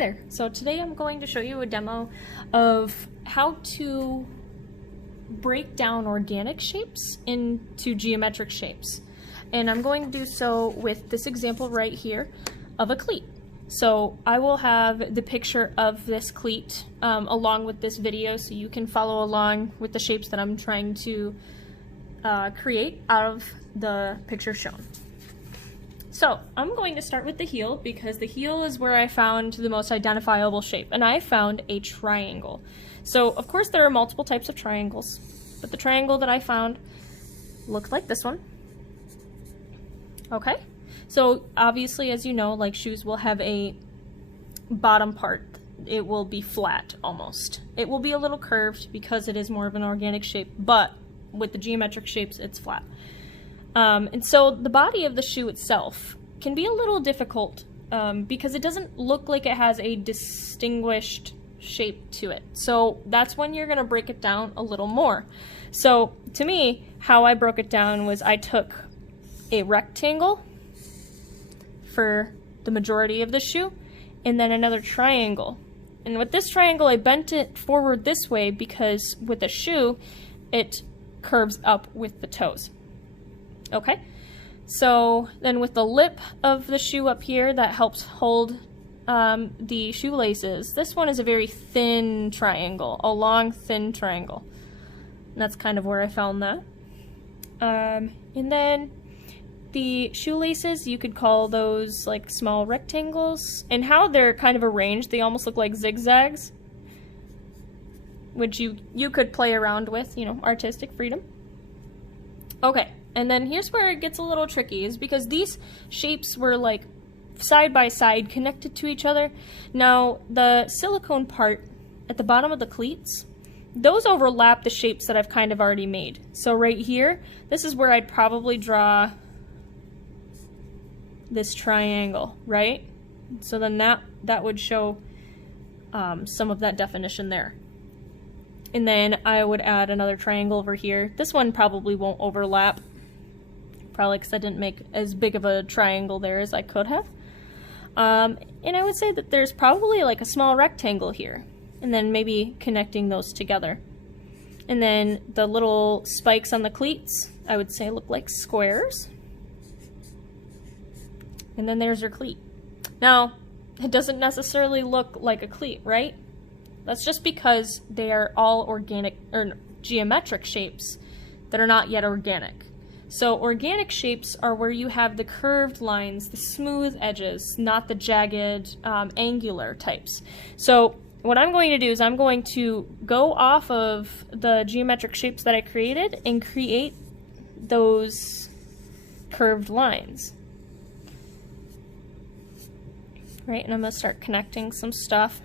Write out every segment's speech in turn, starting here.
there. So today I'm going to show you a demo of how to break down organic shapes into geometric shapes. And I'm going to do so with this example right here of a cleat. So I will have the picture of this cleat along with this video so you can follow along with the shapes that I'm trying to create out of the picture shown. So I'm going to start with the heel because the heel is where I found the most identifiable shape, and I found a triangle. So of course there are multiple types of triangles, but the triangle that I found looked like this one. Okay, so obviously, as you know, like shoes will have a bottom part. It will be flat almost. It will be a little curved because it is more of an organic shape, but with the geometric shapes it's flat. And so the body of the shoe itself can be a little difficult because it doesn't look like it has a distinguished shape to it. So that's when you're going to break it down a little more. So to me, how I broke it down was I took a rectangle for the majority of the shoe and then another triangle. And with this triangle, I bent it forward this way because with the shoe, it curves up with the toes. Okay, so then with the lip of the shoe up here that helps hold the shoelaces, this one is a very thin triangle, a long thin triangle. And that's kind of where I found that. And then the shoelaces, you could call those like small rectangles, and how they're kind of arranged, they almost look like zigzags, which you could play around with, you know, artistic freedom. Okay. And then here's where it gets a little tricky, is because these shapes were like side by side connected to each other. Now the silicone part at the bottom of the cleats, those overlap the shapes that I've kind of already made. So right here, this is where I'd probably draw this triangle, right? So then that would show some of that definition there. And then I would add another triangle over here. This one probably won't overlap. Probably because I didn't make as big of a triangle there as I could have. And I would say that there's probably like a small rectangle here, and then maybe connecting those together. And then the little spikes on the cleats, I would say look like squares. And then there's your cleat. Now, it doesn't necessarily look like a cleat, right? That's just because they are all organic or geometric shapes that are not yet organic. So organic shapes are where you have the curved lines, the smooth edges, not the jagged, angular types. So what I'm going to do is I'm going to go off of the geometric shapes that I created and create those curved lines. Right, and I'm going to start connecting some stuff.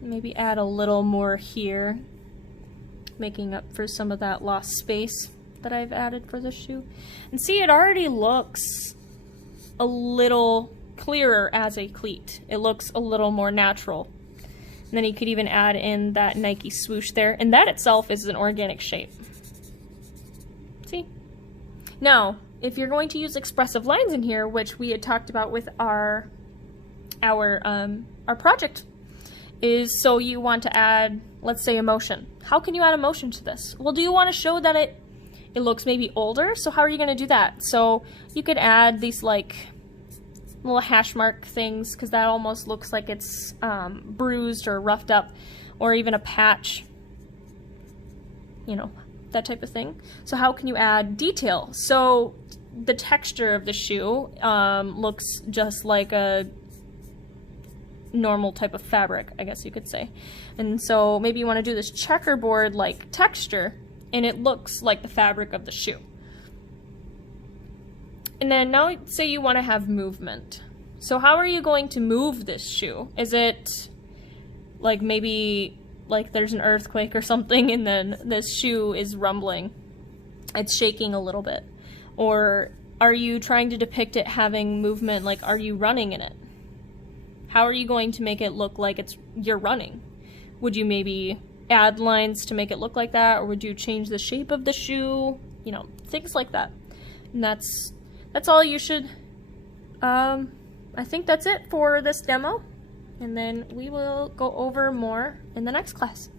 Maybe add a little more here, making up for some of that lost space that I've added for the shoe. And see, it already looks a little clearer as a cleat. It looks a little more natural. And then you could even add in that Nike swoosh there, and that itself is an organic shape. See? Now, if you're going to use expressive lines in here, which we had talked about with our project, is so you want to add, let's say, emotion. How can you add emotion to this? Well, do you want to show that it looks maybe older? So how are you going to do that? So you could add these like little hash mark things, because that almost looks like it's bruised or roughed up, or even a patch, you know, that type of thing. So how can you add detail? So the texture of the shoe looks just like a normal type of fabric, I guess you could say. And so maybe you want to do this checkerboard like texture, and it looks like the fabric of the shoe. And then now say you want to have movement. So how are you going to move this shoe? Is it like maybe like there's an earthquake or something and then this shoe is rumbling, it's shaking a little bit? Or are you trying to depict it having movement, like are you running in it? How are you going to make it look like you're running? Would you maybe add lines to make it look like that, or would you change the shape of the shoe? You know, things like that. And that's all you should I think that's it for this demo, and then we will go over more in the next class.